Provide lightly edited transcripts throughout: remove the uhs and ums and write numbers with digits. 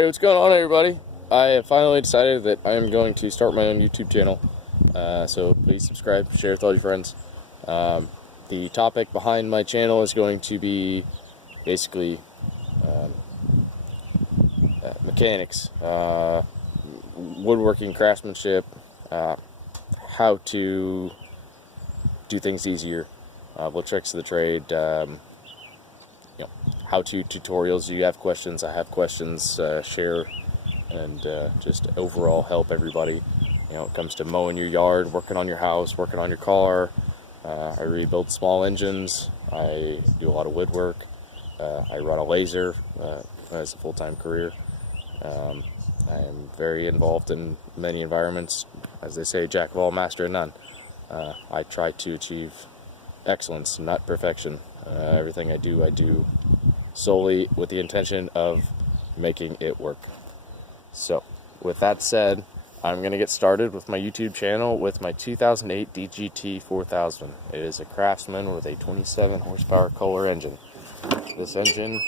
Hey, what's going on, everybody? I have finally decided that I am going to start my own YouTube channel. So please subscribe, share with all your friends. The topic behind my channel is going to be basically mechanics, woodworking, craftsmanship, how to do things easier, what tricks of the trade, how-to tutorials. You have questions, I have questions, share and just overall help everybody. It comes to mowing your yard, working on your house, working on your car. I rebuild small engines. I do a lot of woodwork. I run a laser as a full-time career. I am very involved in many environments. As they say, jack of all, master of none. I try to achieve excellence, not perfection. Everything I do solely with the intention of making it work. So, with that said, I'm going to get started with my YouTube channel with my 2008 DGT 4000. It is a Craftsman with a 27 horsepower Kohler engine. This engine,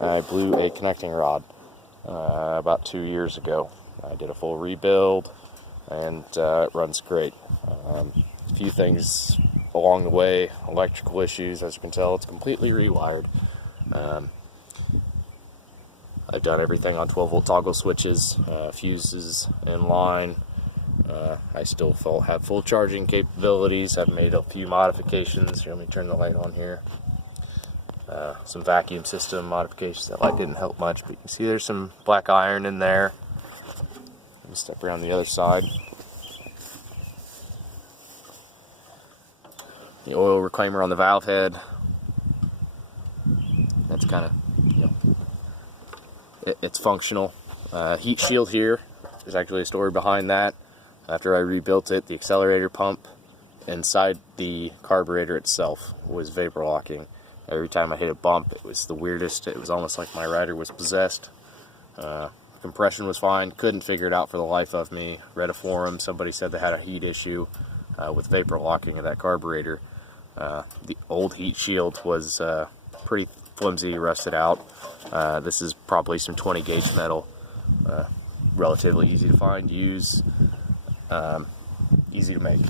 I blew a connecting rod about 2 years ago. I did a full rebuild, and it runs great. A few things along the way, electrical issues. As you can tell, it's completely rewired. I've done everything on 12-volt toggle switches, fuses in line. I still have full charging capabilities. I've made a few modifications. Here, let me turn the light on here. Some vacuum system modifications. That light didn't help much, but you can see there's some black iron in there. Let me step around the other side. The oil reclaimer on the valve head. That's kind of, it's functional. Heat shield here. There's actually a story behind that. After I rebuilt it, the accelerator pump inside the carburetor itself was vapor locking. Every time I hit a bump, it was the weirdest. It was almost like my rider was possessed. Compression was fine. Couldn't figure it out for the life of me. Read a forum. Somebody said they had a heat issue with vapor locking of that carburetor. The old heat shield was pretty flimsy, rusted out. This is probably some 20 gauge metal. Relatively easy to find, use, easy to make.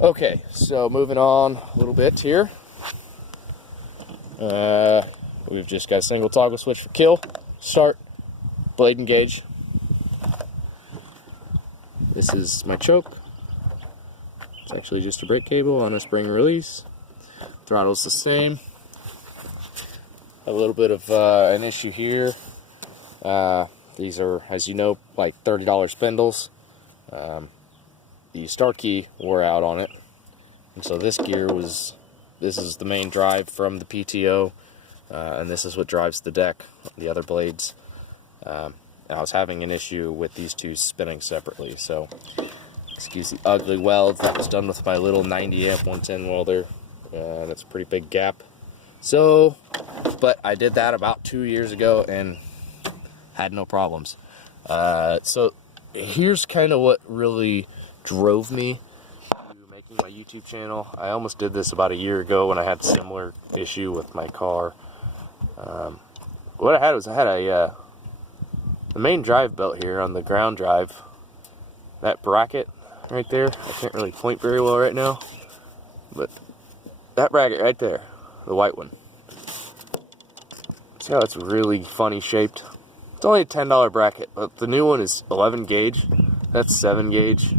Okay, so moving on a little bit here. We've just got a single toggle switch for kill, start, blade engage. This is my choke. It's actually just a brake cable on a spring release. Throttle's the same. A little bit of an issue here. These are, as you know, like $30 spindles. The start key wore out on it, and so this is the main drive from the PTO, and this is what drives the deck, the other blades. And I was having an issue with these two spinning separately, so excuse the ugly weld. That was done with my little 90 amp 110 welder. That's a pretty big gap. So, but I did that about 2 years ago and had no problems. So here's kind of what really drove me to making my YouTube channel. I almost did this about a year ago when I had a similar issue with my car. What I had was the main drive belt here on the ground drive. That bracket right there, I can't really point very well right now, but that bracket right there, the white one. See how it's really funny shaped? It's only a $10 bracket, but the new one is 11 gauge. That's 7 gauge,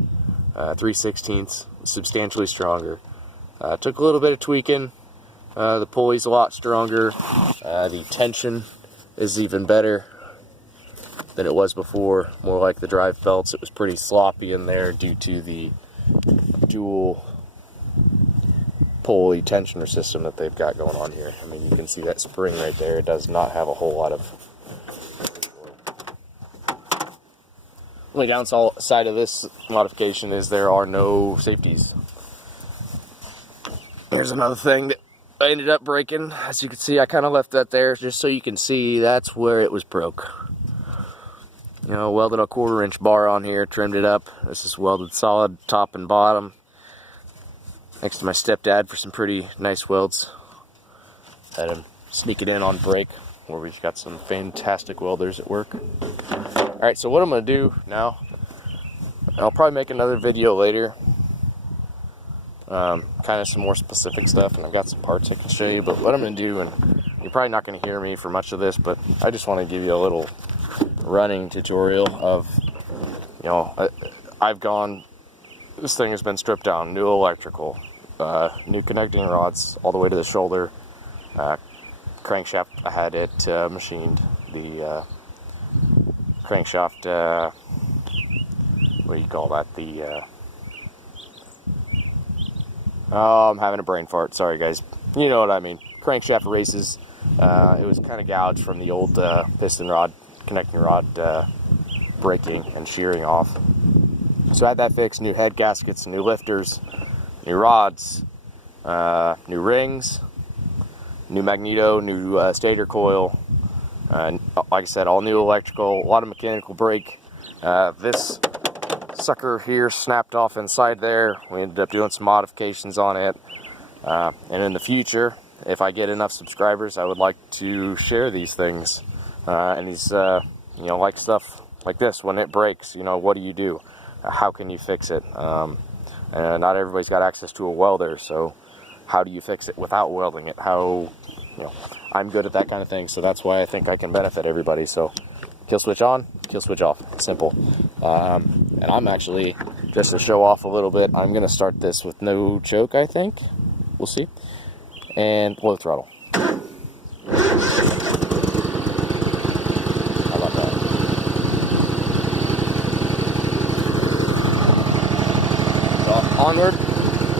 3/16, substantially stronger. Took a little bit of tweaking. The pulley's a lot stronger. The tension is even better than it was before. More like the drive belts. It was pretty sloppy in there due to the dual pulley tensioner system that they've got going on here. I mean, you can see that spring right there. It does not have a whole lot of. Only downside of this modification is there are no safeties. Here's another thing that I ended up breaking. As you can see, I kind of left that there just so you can see that's where it was broke. Welded a 1/4 inch bar on here, trimmed it up. This is welded solid top and bottom. Next to my stepdad for some pretty nice welds. Had him sneak it in on break. where we've got some fantastic welders at work. Alright, so what I'm going to do now, I'll probably make another video later, kind of some more specific stuff, and I've got some parts I can show you. But what I'm going to do, and you're probably not going to hear me for much of this, but I just want to give you a little running tutorial of, you know, I've gone, this thing has been stripped down, new electrical, new connecting rods all the way to the shoulder, crankshaft, I had it machined, the crankshaft, what do you call that, oh, I'm having a brain fart, sorry guys, you know what I mean, crankshaft races. It was kind of gouged from the old piston rod, connecting rod breaking and shearing off. So I had that fixed, new head gaskets, new lifters, new rods, new rings, new magneto, new stator coil, like I said, all new electrical, a lot of mechanical brake. This sucker here snapped off inside there. We ended up doing some modifications on it. And in the future, if I get enough subscribers, I would like to share these things. And these, you know, like stuff like this, when it breaks, you know, what do you do? How can you fix it? And not everybody's got access to a welder, so how do you fix it without welding it? How, you know, I'm good at that kind of thing, so that's why I think I can benefit everybody. So kill switch on, kill switch off, simple. And I'm actually, just to show off a little bit, I'm going to start this with no choke, I think. We'll see. And low throttle. How about that? So onward.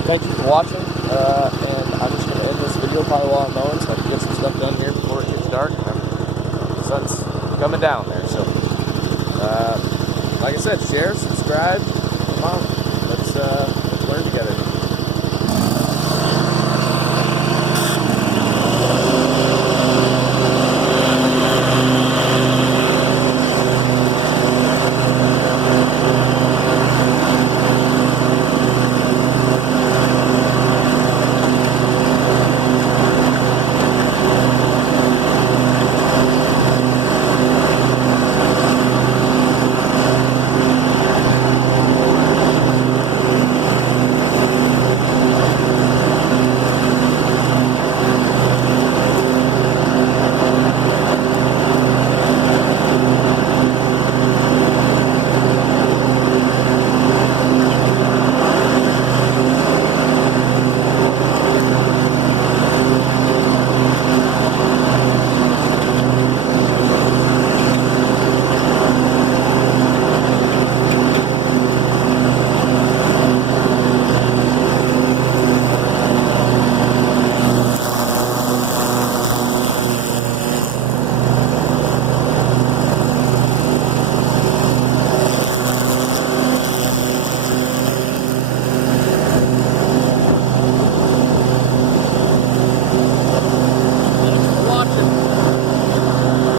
Thank you for watching. And I'm just going to end this video probably while I'm mowing, so I can get some stuff done here before it gets dark. The sun's coming down there. So, like I said, share, subscribe. Come on, let's learn together.